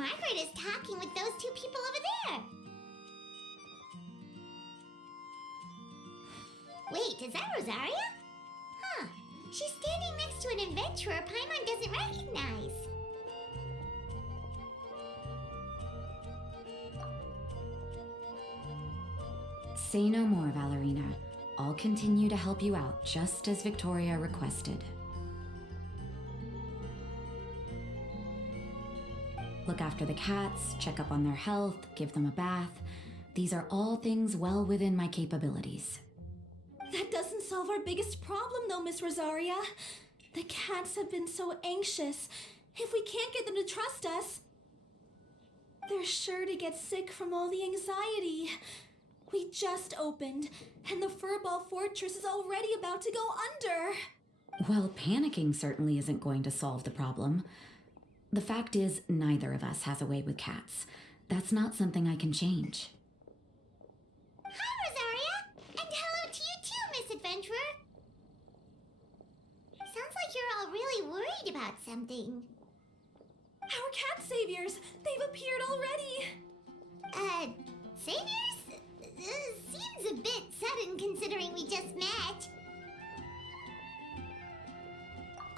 Margaret is talking with those two people over there. Wait, is that Rosaria? Huh. She's standing next to an adventurer Paimon doesn't recognize. Say no more, Valerina. I'll continue to help you out, just as Victoria requested. Look after the cats, check up on their health, give them a bath. These are all things well within my capabilities. That doesn't solve our biggest problem, though, Miss Rosaria. The cats have been so anxious. If we can't get them to trust us, they're sure to get sick from all the anxiety. We just opened, and the Feline Fortress is already about to go under. Well, panicking certainly isn't going to solve the problem. The fact is, neither of us has a way with cats. That's not something I can change. Hi, Rosaria! And hello to you too, Miss Adventurer! Sounds like you're all really worried about something. Our cat saviors! They've appeared already! Saviors? Seems a bit sudden considering we just met.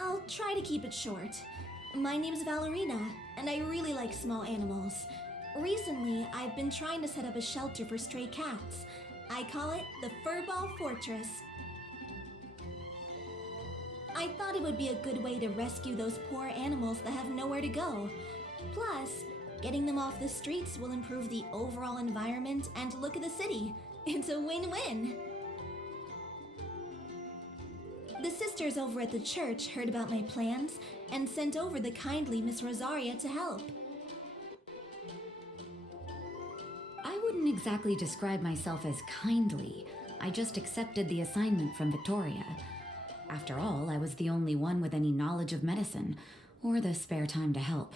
I'll try to keep it short. My name's Valerina, and I really like small animals. Recently, I've been trying to set up a shelter for stray cats. I call it the Feline Fortress. I thought it would be a good way to rescue those poor animals that have nowhere to go. Plus, getting them off the streets will improve the overall environment and look of the city. It's a win-win. The sisters over at the church heard about my plans and sent over the kindly Miss Rosaria to help. I wouldn't exactly describe myself as kindly. I just accepted the assignment from Victoria. After all, I was the only one with any knowledge of medicine, or the spare time to help.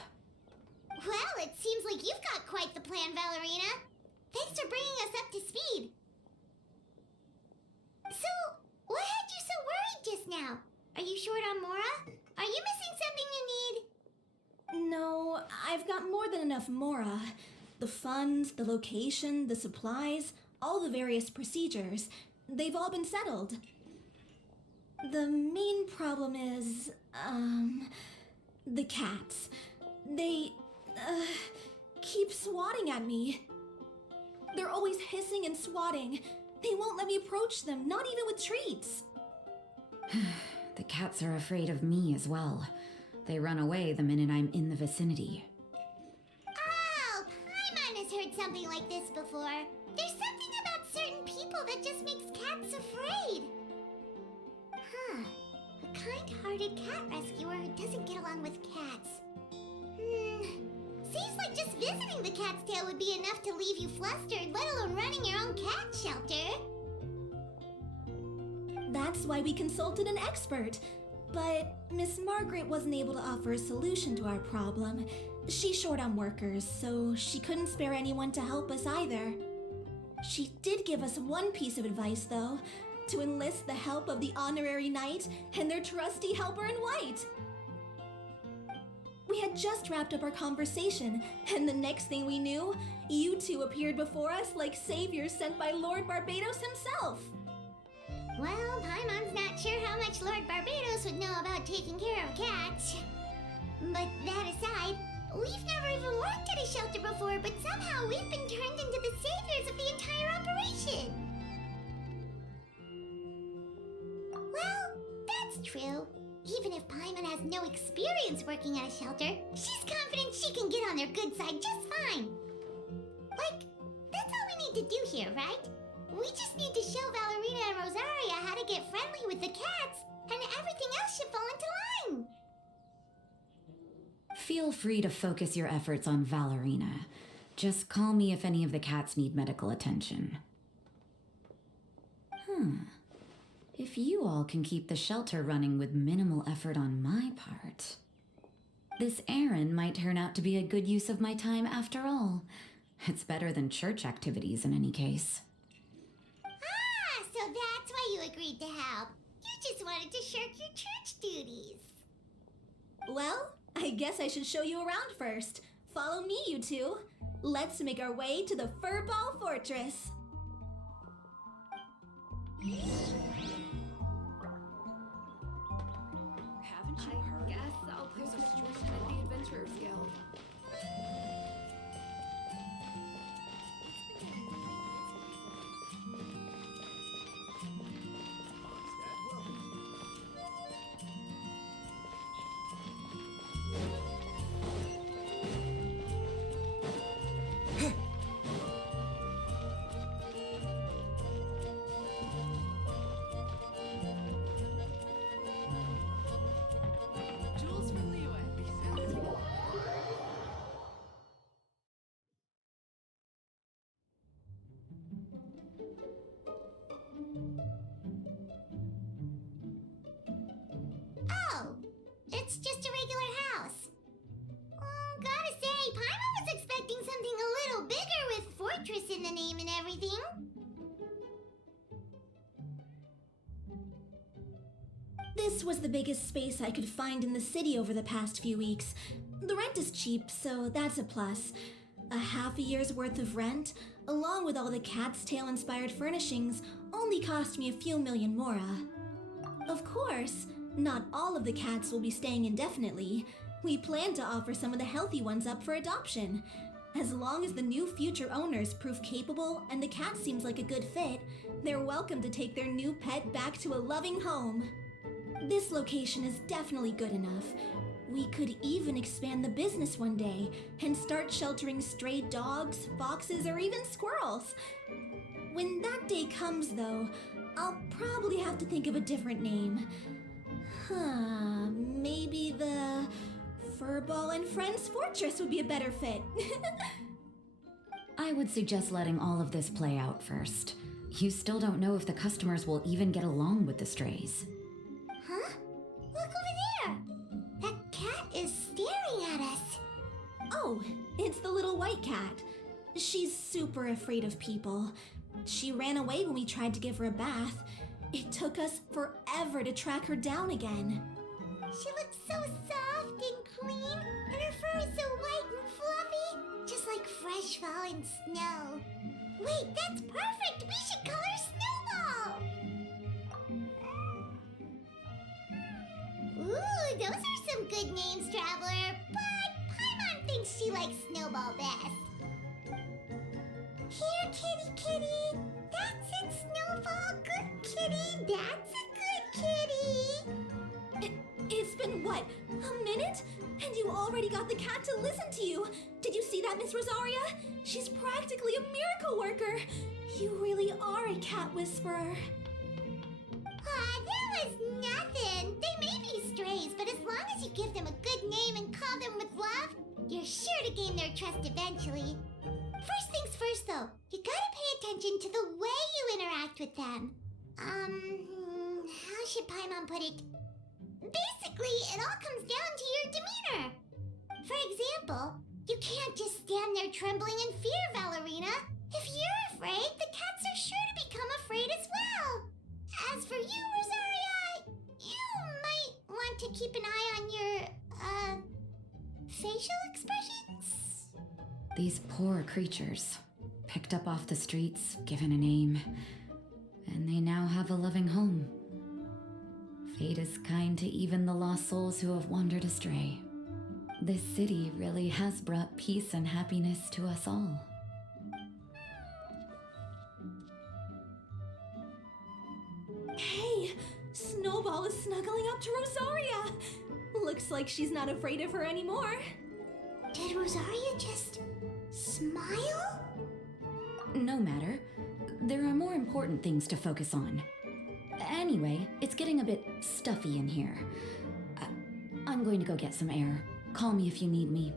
Well, it seems like you've got quite the plan, Valerina. Thanks for bringing us up to speed. So, what had you so worried just now? Are you short on Mora? Are you missing something you need? No, I've got more than enough Mora. The funds, the location, the supplies, all the various procedures, they've all been settled. The main problem is, the cats. They, keep swatting at me. They're always hissing and swatting. They won't let me approach them, not even with treats. The cats are afraid of me as well. They run away the minute I'm in the vicinity. Oh, Paimon has heard something like this before. There's something about certain people that just makes cats afraid. Huh. A kind-hearted cat rescuer who doesn't get along with cats. Seems like just visiting the cat's tail would be enough to leave you flustered, let alone running your own cat shelter. That's why we consulted an expert. But Miss Margaret wasn't able to offer a solution to our problem. She's short on workers, so she couldn't spare anyone to help us either. She did give us one piece of advice, though, to enlist the help of the honorary knight and their trusty helper in white. We had just wrapped up our conversation, and the next thing we knew, you two appeared before us like saviors sent by Lord Barbados himself. Well, Paimon's not sure how much Lord Barbados would know about taking care of cats. But that aside, we've never even worked at a shelter before, but somehow we've been turned into the saviors of the entire operation. Well, that's true. Even if Paimon has no experience working at a shelter, she's confident she can get on their good side just fine. Like, that's all we need to do here, right? We just need to show Valerina and Rosaria how to get friendly with the cats, and everything else should fall into line. Feel free to focus your efforts on Valerina. Just call me if any of the cats need medical attention. If you all can keep the shelter running with minimal effort on my part, this errand might turn out to be a good use of my time after all. It's better than church activities in any case. Ah, so that's why you agreed to help. You just wanted to shirk your church duties. Well, I guess I should show you around first. Follow me, you two. Let's make our way to the Furball Fortress. Haven't you heard? Guess I'll put subscription at the Adventurers Guild. Jules from the UN. Oh, it's just a regular house. Gotta say, Paimon was expecting something a little bigger with Fortress in the name and everything. This was the biggest space I could find in the city over the past few weeks. The rent is cheap, so that's a plus. A half a year's worth of rent, along with all the Cat's Tail inspired furnishings, only cost me a few million mora. Of course, not all of the cats will be staying indefinitely. We plan to offer some of the healthy ones up for adoption. As long as the new future owners prove capable and the cat seems like a good fit, they're welcome to take their new pet back to a loving home. This location is definitely good enough. We could even expand the business one day and start sheltering stray dogs, foxes, or even squirrels. When that day comes, though, I'll probably have to think of a different name. Maybe the Furball and Friends Fortress would be a better fit. I would suggest letting all of this play out first. You still don't know if the customers will even get along with the strays. Huh? Look over there! That cat is staring at us. Oh, it's the little white cat. She's super afraid of people. She ran away when we tried to give her a bath. It took us forever to track her down again. She looks so soft and clean, and her fur is so white and fluffy, just like fresh fallen snow. Wait, that's perfect! We should call her Snowball! Ooh, those are some good names, Traveler, but Paimon thinks she likes Snowball best. Here, kitty kitty! That's it, Snowball! Good kitty! That's a good kitty! It's been, what, a minute? And you already got the cat to listen to you. Did you see that, Miss Rosaria? She's practically a miracle worker. You really are a cat whisperer. That was nothing. They may be strays, but as long as you give them a good name and call them with love, you're sure to gain their trust eventually. First things first, though, you gotta pay attention to the way you interact with them. How should Paimon put it? Basically, it all comes down to your demeanor. For example, you can't just stand there trembling in fear, Ballerina. If you're afraid, the cats are sure to become afraid as well. As for you, Rosaria, you might want to keep an eye on your, facial expressions. These poor creatures, picked up off the streets, given a name, and they now have a loving home. Fate is kind to even the lost souls who have wandered astray. This city really has brought peace and happiness to us all. Hey, Snowball is snuggling up to Rosaria. Looks like she's not afraid of her anymore. Did Rosaria just smile? No matter. There are more important things to focus on. Anyway, it's getting a bit stuffy in here. I'm going to go get some air. Call me if you need me.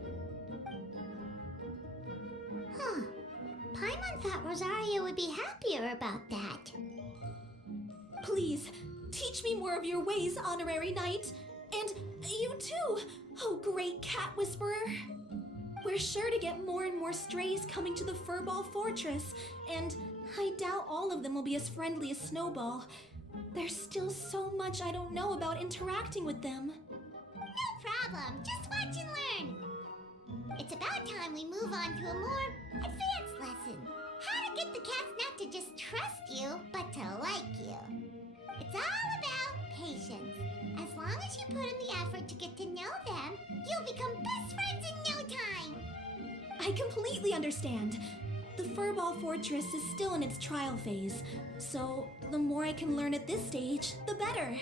Huh. Paimon thought Rosaria would be happier about that. Please, teach me more of your ways, Honorary Knight. And you too, oh great cat whisperer. We're sure to get more and more strays coming to the Furball Fortress, and I doubt all of them will be as friendly as Snowball. There's still so much I don't know about interacting with them. No problem. Just watch and learn. It's about time we move on to a more advanced lesson. How to get the cats not to just trust you, but to like you. It's all about patience. As long as you put in the effort to get to know them, you'll become best friends in no time. I completely understand. The Furball Fortress is still in its trial phase, so the more I can learn at this stage, the better.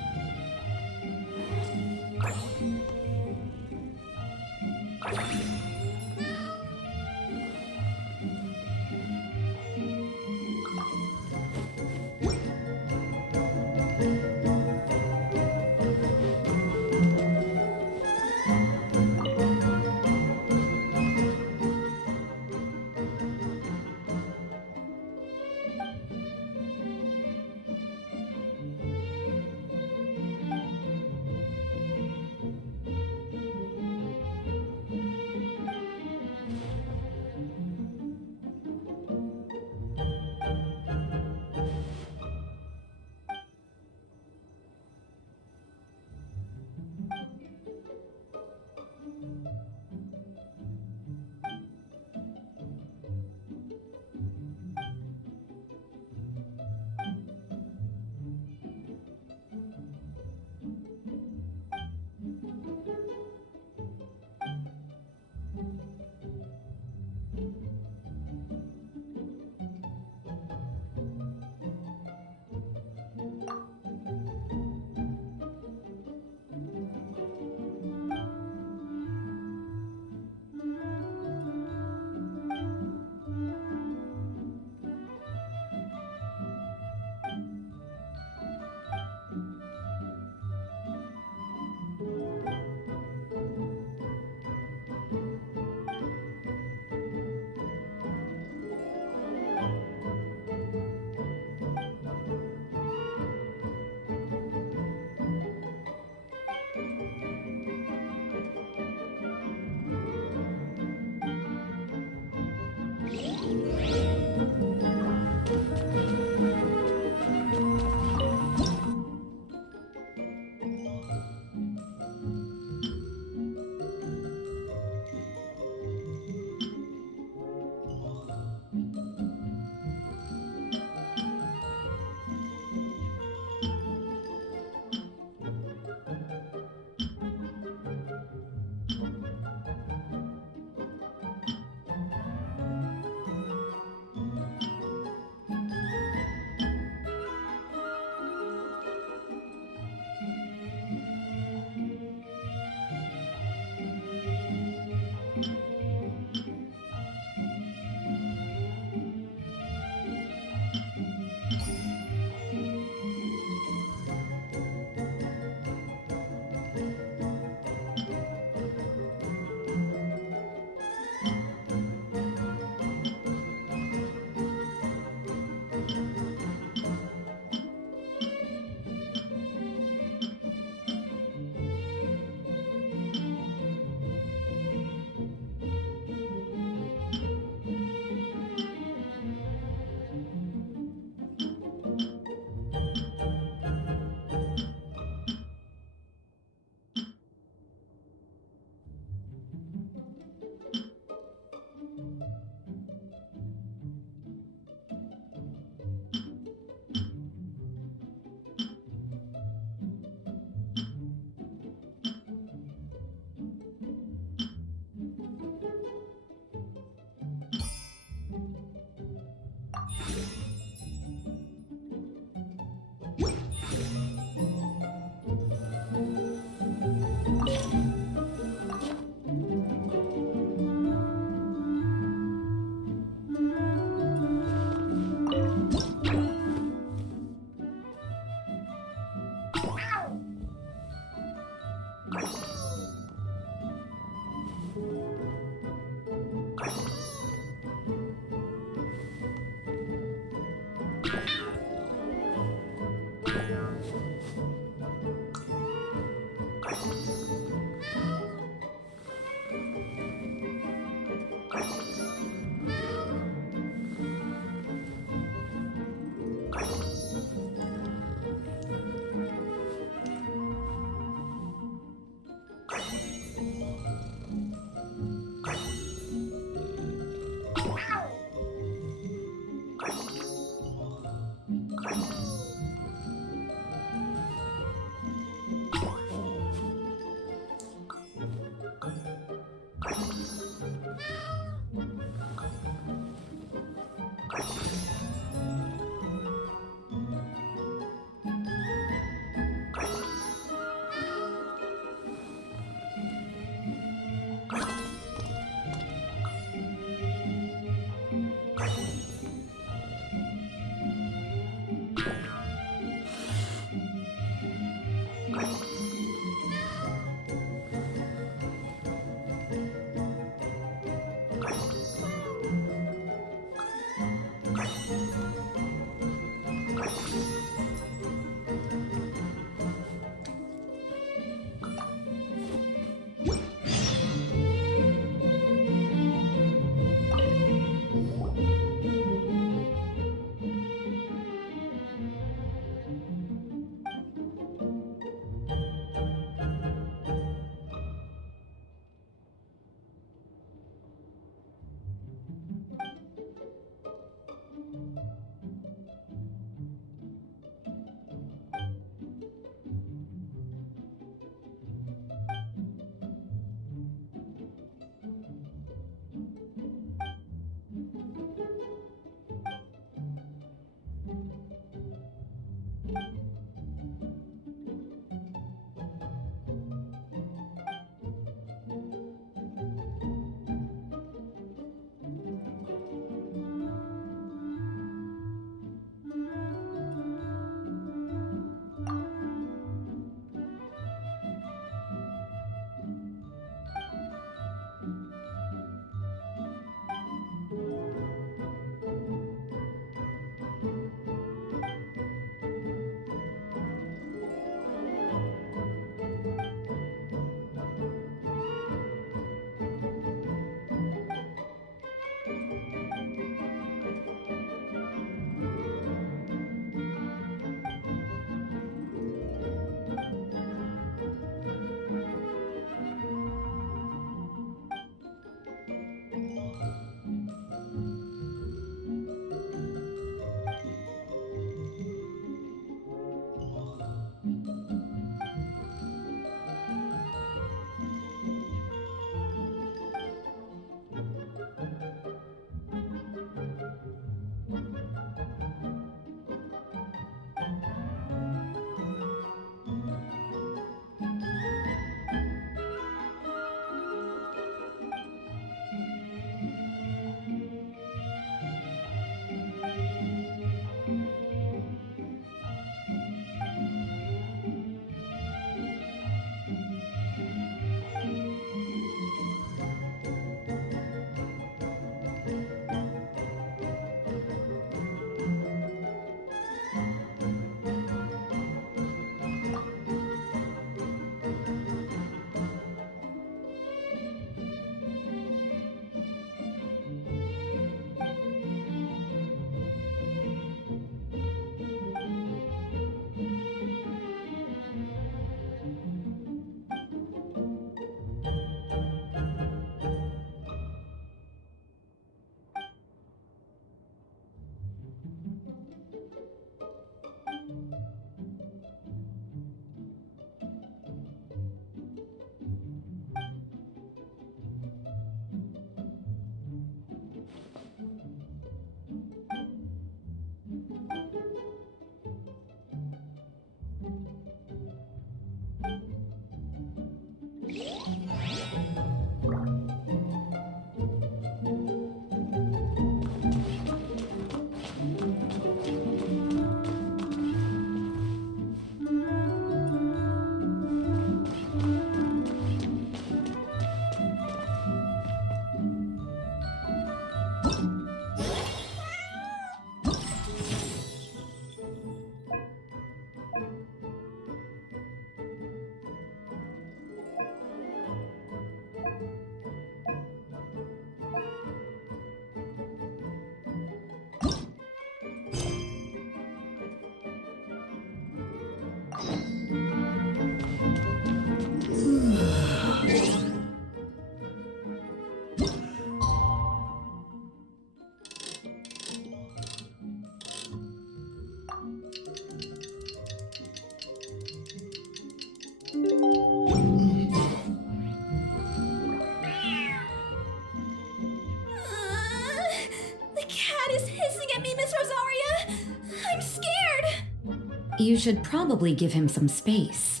You should probably give him some space.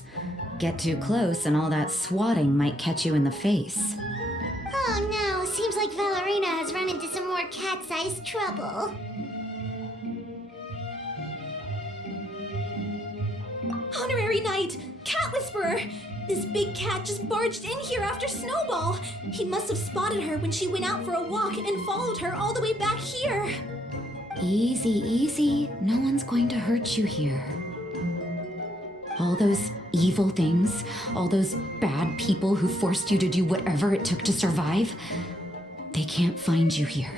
Get too close and all that swatting might catch you in the face. Oh no, seems like Valerina has run into some more cat-sized trouble. Honorary Knight! Cat Whisperer! This big cat just barged in here after Snowball. He must have spotted her when she went out for a walk and followed her all the way back here. Easy, easy. No one's going to hurt you here. All those evil things, all those bad people who forced you to do whatever it took to survive, they can't find you here.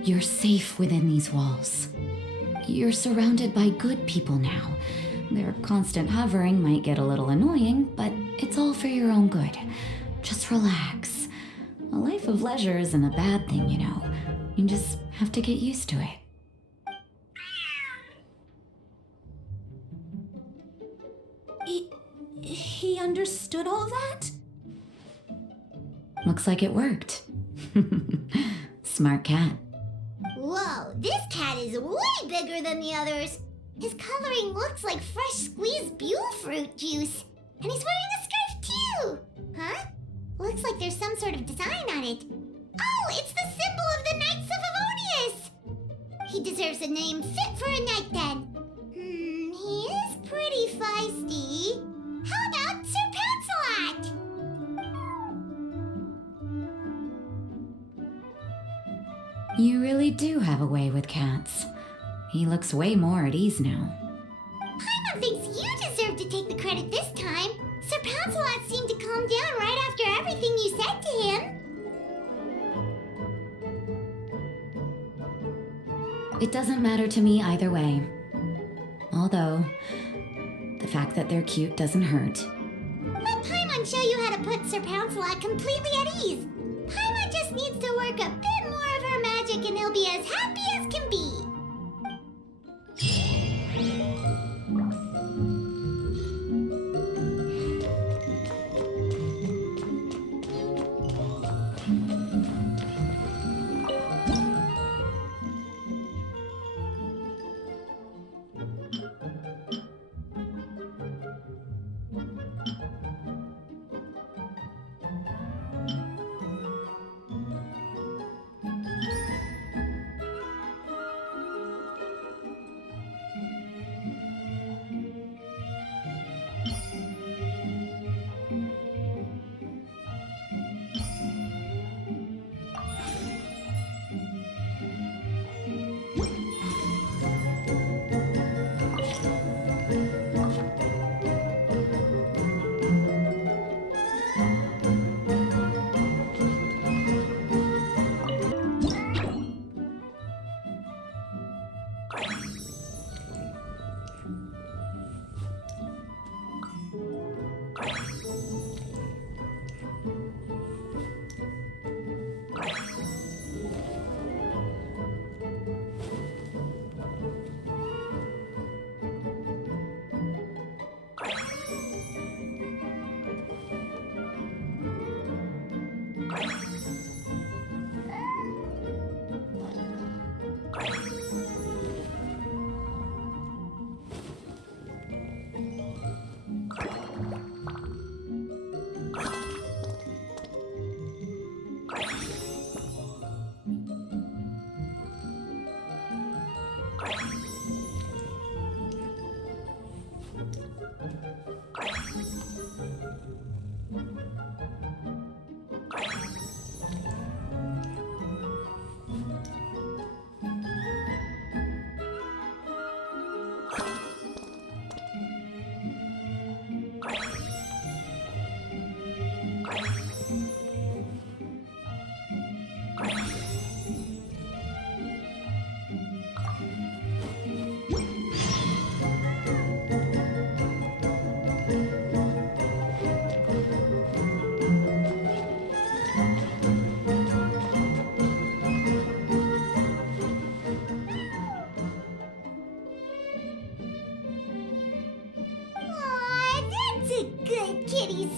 You're safe within these walls. You're surrounded by good people now. Their constant hovering might get a little annoying, but it's all for your own good. Just relax. A life of leisure isn't a bad thing, you know. You just have to get used to it. He understood all that? Looks like it worked. Smart cat. Whoa, this cat is way bigger than the others. His coloring looks like fresh squeezed Buell fruit juice. And he's wearing a scarf too! Huh? Looks like there's some sort of design on it. Oh, it's the symbol of the Knights of Favonius! He deserves a name fit for a knight then. He is pretty feisty. How about Sir Pancelot? You really do have a way with cats. He looks way more at ease now. Paimon thinks you deserve to take the credit this time. Sir Pancelot seemed to calm down right after everything you said to him. It doesn't matter to me either way. Although, the fact that they're cute doesn't hurt. Let Paimon show you how to put Sir Pancelot completely at ease. Paimon just needs to work a bit more of her magic and he'll be as happy as can be.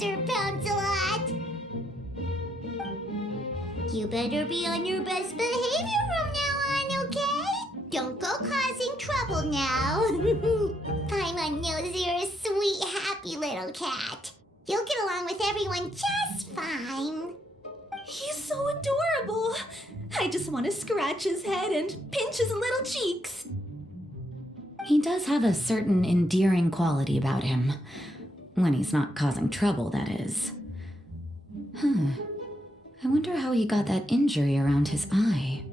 Sir Pancelot. You better be on your best behavior from now on, okay? Don't go causing trouble now. Paimon knows you're a sweet, happy little cat. You'll get along with everyone just fine. He's so adorable. I just want to scratch his head and pinch his little cheeks. He does have a certain endearing quality about him. When he's not causing trouble, that is. I wonder how he got that injury around his eye.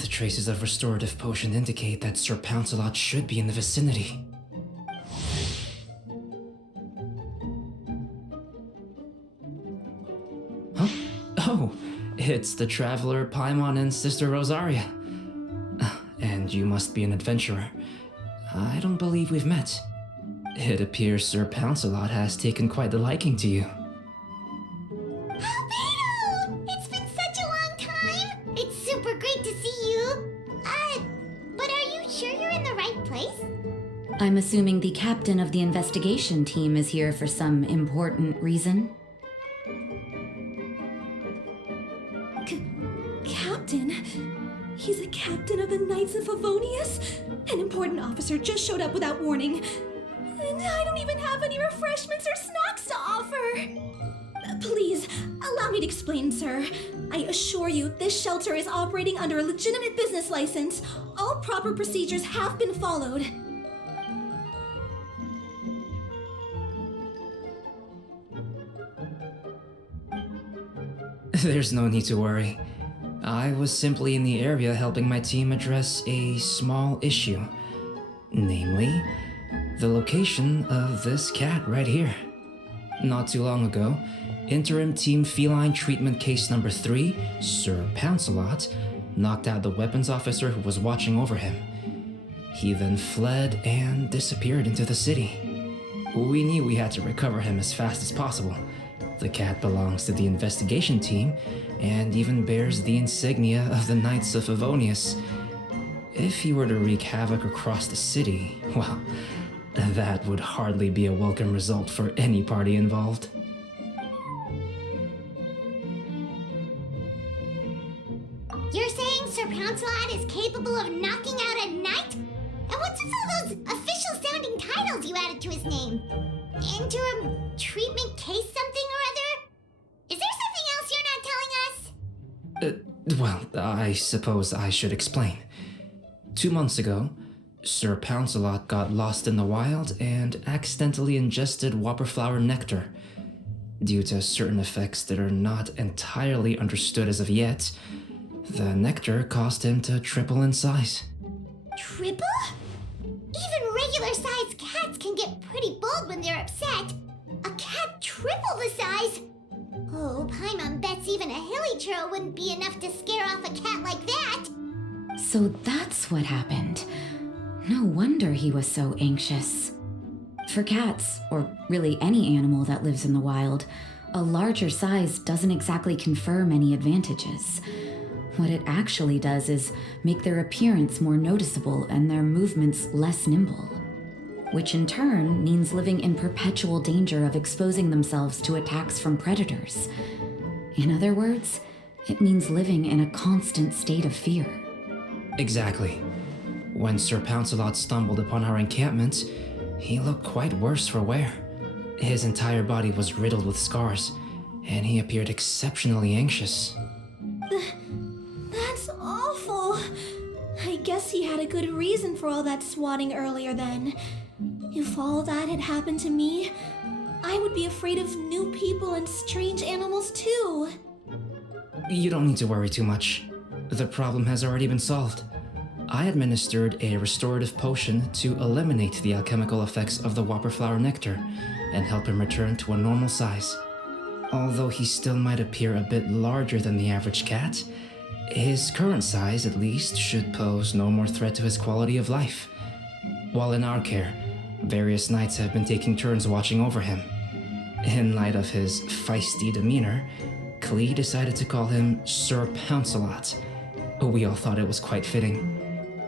The traces of restorative potion indicate that Sir Pouncelot should be in the vicinity. Huh? Oh, it's the traveler Paimon and Sister Rosaria. And you must be an adventurer. I don't believe we've met. It appears Sir Pouncelot has taken quite the liking to you. Albedo! It's been such a long time! It's super great to see you. But are you sure you're in the right place? I'm assuming the captain of the investigation team is here for some important reason. Captain? He's a captain of the Knights of Favonius? An important officer just showed up without warning. And I don't even have any refreshments or snacks to offer. Please, allow me to explain, sir. I assure you, this shelter is operating under a legitimate business license. All proper procedures have been followed. There's no need to worry. I was simply in the area helping my team address a small issue. Namely, the location of this cat right here. Not too long ago, Interim Team Feline Treatment Case Number 3, Sir Pouncelot, knocked out the weapons officer who was watching over him. He then fled and disappeared into the city. We knew we had to recover him as fast as possible. The cat belongs to the investigation team and even bears the insignia of the Knights of Favonius. If he were to wreak havoc across the city, well, that would hardly be a welcome result for any party involved. You're saying Sir Pouncelot is capable of knocking out a knight? And what's with all those official-sounding titles you added to his name? Interim treatment case something or other? Is there something else you're not telling us? Well, I suppose I should explain. 2 months ago, Sir Pouncelot got lost in the wild and accidentally ingested whopperflower nectar. Due to certain effects that are not entirely understood as of yet, the nectar caused him to triple in size. Triple? Even regular-sized cats can get pretty bold when they're upset. A cat triple the size? Oh, Paimon bets even a hilly churl wouldn't be enough to scare off a cat like that. So that's what happened. No wonder he was so anxious. For cats, or really any animal that lives in the wild, a larger size doesn't exactly confer many advantages. What it actually does is make their appearance more noticeable and their movements less nimble, which in turn means living in perpetual danger of exposing themselves to attacks from predators. In other words, it means living in a constant state of fear. Exactly. When Sir Pouncelot stumbled upon our encampment, he looked quite worse for wear. His entire body was riddled with scars, and he appeared exceptionally anxious. That's awful. I guess he had a good reason for all that swatting earlier then. If all that had happened to me, I would be afraid of new people and strange animals too. You don't need to worry too much. The problem has already been solved. I administered a restorative potion to eliminate the alchemical effects of the whopperflower nectar and help him return to a normal size. Although he still might appear a bit larger than the average cat, his current size at least should pose no more threat to his quality of life. While in our care, various knights have been taking turns watching over him. In light of his feisty demeanor, Klee decided to call him Sir Pouncelot. We all thought it was quite fitting.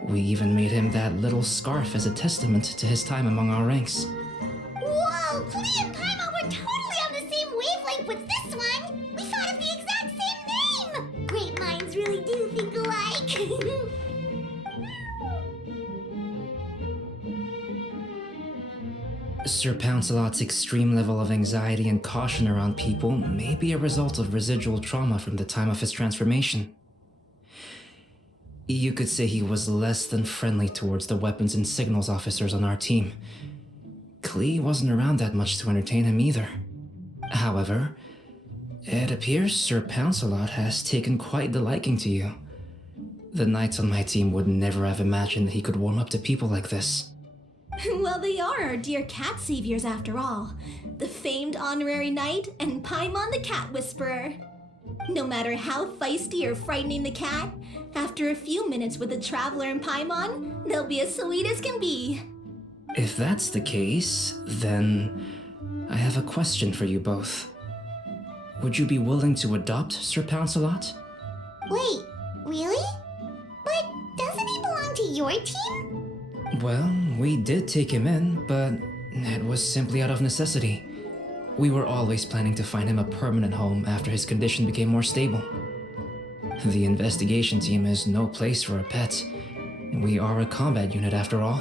We even made him that little scarf as a testament to his time among our ranks. Whoa, Klee and Paimon were totally on the same wavelength with this one! We thought of the exact same name! Great minds really do think alike! Sir Pouncelot's extreme level of anxiety and caution around people may be a result of residual trauma from the time of his transformation. You could say he was less than friendly towards the weapons and signals officers on our team. Klee wasn't around that much to entertain him either. However, it appears Sir Pouncelot has taken quite the liking to you. The knights on my team would never have imagined that he could warm up to people like this. Well, they are our dear cat saviors after all. The famed honorary knight and Paimon the cat whisperer. No matter how feisty or frightening the cat, after a few minutes with the traveler and Paimon, they'll be as sweet as can be. If that's the case, then I have a question for you both. Would you be willing to adopt Sir Pouncelot? Wait, really? But doesn't he belong to your team? Well, we did take him in, but it was simply out of necessity. We were always planning to find him a permanent home after his condition became more stable. The investigation team is no place for a pet. We are a combat unit after all.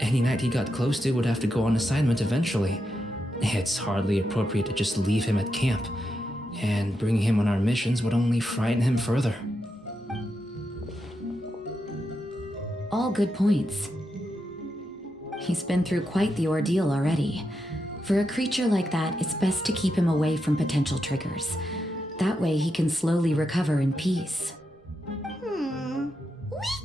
Any knight he got close to would have to go on assignment eventually. It's hardly appropriate to just leave him at camp, and bringing him on our missions would only frighten him further. All good points. He's been through quite the ordeal already. For a creature like that, it's best to keep him away from potential triggers. That way he can slowly recover in peace.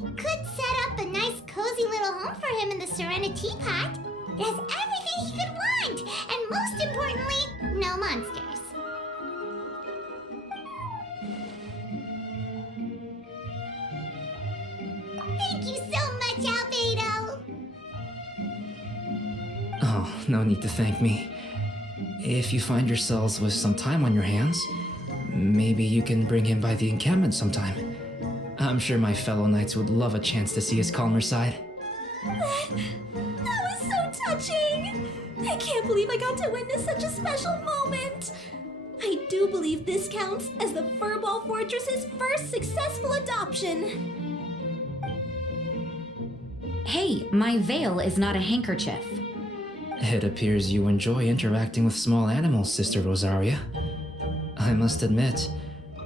We could set up a nice cozy little home for him in the Serenity Pot. It has everything he could want, and most importantly, no monsters. Thank you so much, Albedo! Oh, no need to thank me. If you find yourselves with some time on your hands, maybe you can bring him by the encampment sometime. I'm sure my fellow knights would love a chance to see his calmer side. That was so touching! I can't believe I got to witness such a special moment! I do believe this counts as the Furball Fortress's first successful adoption! Hey, my veil is not a handkerchief. It appears you enjoy interacting with small animals, Sister Rosaria. I must admit,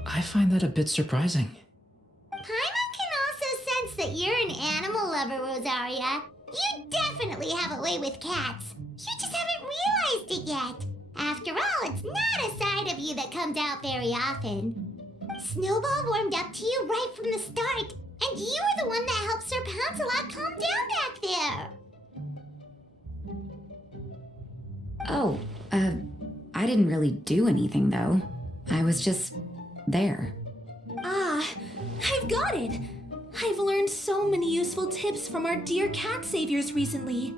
I find that a bit surprising. Paimon can also sense that you're an animal lover, Rosaria. You definitely have a way with cats. You just haven't realized it yet. After all, it's not a side of you that comes out very often. Snowball warmed up to you right from the start, and you were the one that helped Sir Pouncelot calm down back there. Oh, I didn't really do anything though. I was just there. Ah, I've got it! I've learned so many useful tips from our dear cat saviors recently.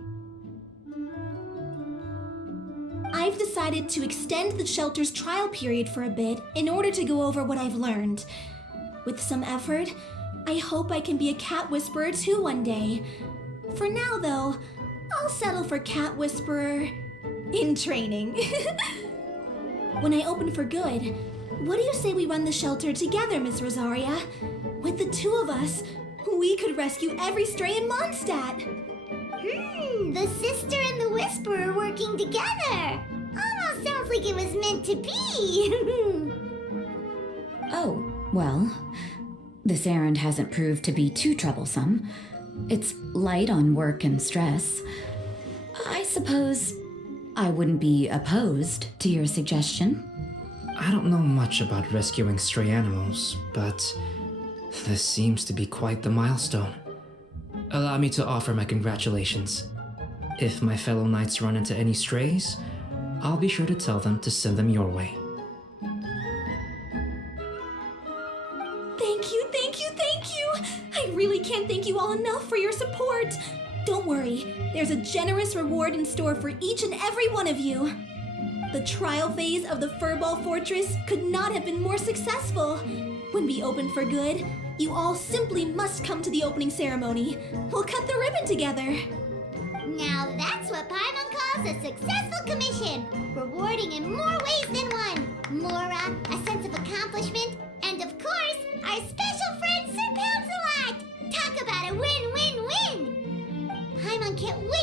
I've decided to extend the shelter's trial period for a bit in order to go over what I've learned. With some effort, I hope I can be a cat whisperer too one day. For now, though, I'll settle for cat whisperer in training. When I open for good, what do you say we run the shelter together, Miss Rosaria? With the two of us, we could rescue every stray in Mondstadt. The sister and the whisperer working together. Almost sounds like it was meant to be. Oh, well, this errand hasn't proved to be too troublesome. It's light on work and stress. I suppose I wouldn't be opposed to your suggestion. I don't know much about rescuing stray animals, but this seems to be quite the milestone. Allow me to offer my congratulations. If my fellow knights run into any strays, I'll be sure to tell them to send them your way. Thank you, thank you, thank you! I really can't thank you all enough for your support. Don't worry, there's a generous reward in store for each and every one of you. The trial phase of the Furball Fortress could not have been more successful. When we open for good, you all simply must come to the opening ceremony. We'll cut the ribbon together. Now that's what Paimon calls a successful commission. Rewarding in more ways than one. Mora, a sense of accomplishment, and of course, our special friend Sir Pouncelot. Talk about a win-win-win. Paimon can't wait